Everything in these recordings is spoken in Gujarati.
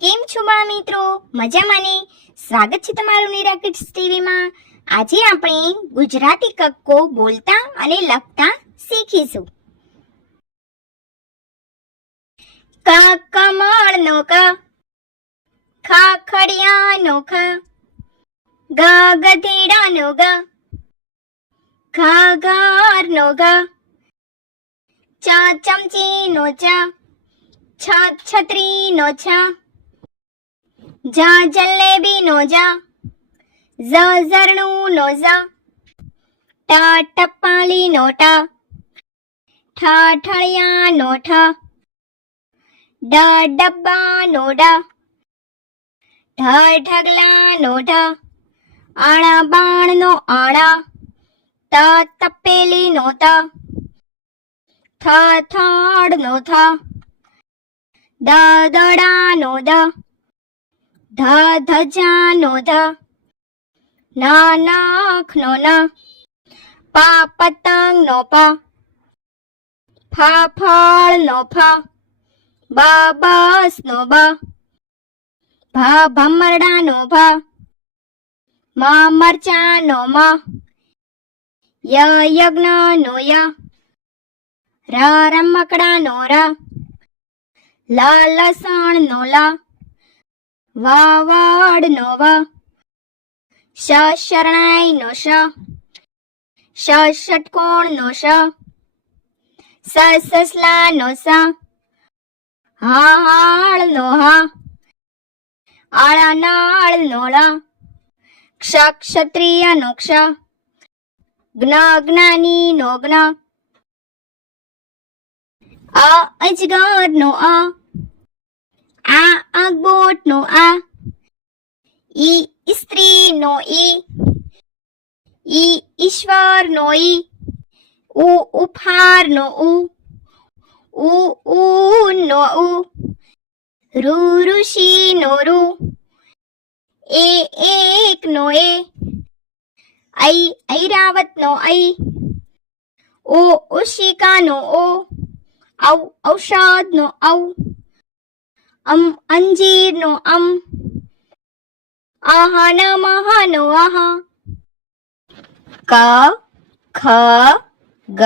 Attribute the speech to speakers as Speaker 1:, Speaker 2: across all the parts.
Speaker 1: કેમ છો મારા મિત્રો? મજામાં ને સ્વાગત છે તમારું નિરા કિડ્સ ટીવીમાં. આજે આપણે ગુજરાતી કક્કો બોલતા અને લખતા શીખીશું. ક કમળનો ક. ખાખડિયા ખડિયાનો ખ. ગ ગધેડાનો ગ. ઘ ઘરનો ગ ચ ચમચીનો ચ. છ છત્રીનો છ. જ જલેબીનો જા, ઝ ઝરણુંનો ઝ ટ ટપાલીનો ટ, ઠ ઠળિયાનો ઠ ડ ડબ્બાનો ડા ઢ ઢગલાનો ઢ બાણ બાણનો આણા, ત તપેલીનો ત, થ થડનો થ, દ દડાનો દ ધ ધજાનો ધ ન પા ન પ પતંગનો પ ફ ફળનો ફ બા બસનો બ ભ ભમરડાનો ભ મ મરચાનો મા ય યજ્ઞનો ય ર રમકડાનો ર લ લસણનો લ વ, વડનો વા. શ શરણાઈનો શ શ ષટકોણનો શ સ. સસલાનો સ. હ હળનો હ. અળ નળનો ળ ક્ષ ક્ષત્રિયનો ક્ષ. જ્ઞ જ્ઞાનીનો જ્ઞ. અજગર નો અ. આ આગબોટનો આ. ઈ સ્ત્રીનો ઈ. ઈ ઈશ્વરનો ઈ. ઉ ઉપહારનો ઉ ઉ ઉનો ઉ રુ ઋષિનો રુ એ એકનો એ. ઐ ઐરાવતનો ઐ ઓ ઉશિકાનો ઓ ઔ ઔષધનો ઔ અમ અંજીરનો અમ આહ નમઃનો આહા ક ખ ગ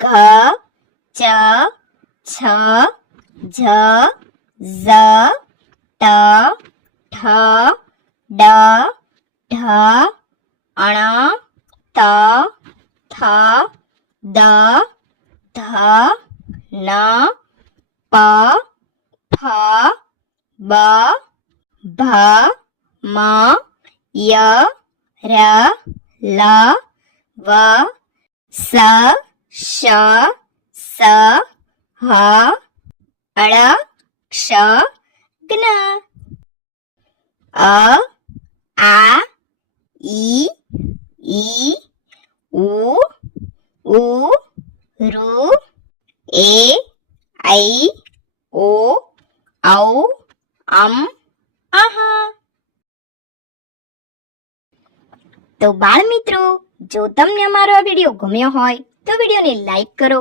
Speaker 1: ઘ ચ છ જ ઝ ટ ઠ ડ ઢ અણ ત થ દ ધ ન પ ફ બ ભ મ ય ર લ વ સ શ સ હ ળ ક્ષ જ્ઞ અ આ ઈ ઈ ઉ ઉ ઋ એ ऐ ઓ ઔ am, આહા તો બાળ મિત્રો જો તમને અમારો આ વીડિયો ગમ્યો હોય તો વિડીયોને લાઈક કરો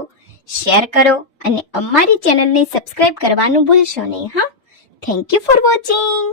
Speaker 1: શેર કરો અને અમારી ચેનલને સબસ્ક્રાઇબ કરવાનું ભૂલશો નહીં હા? Thank you for watching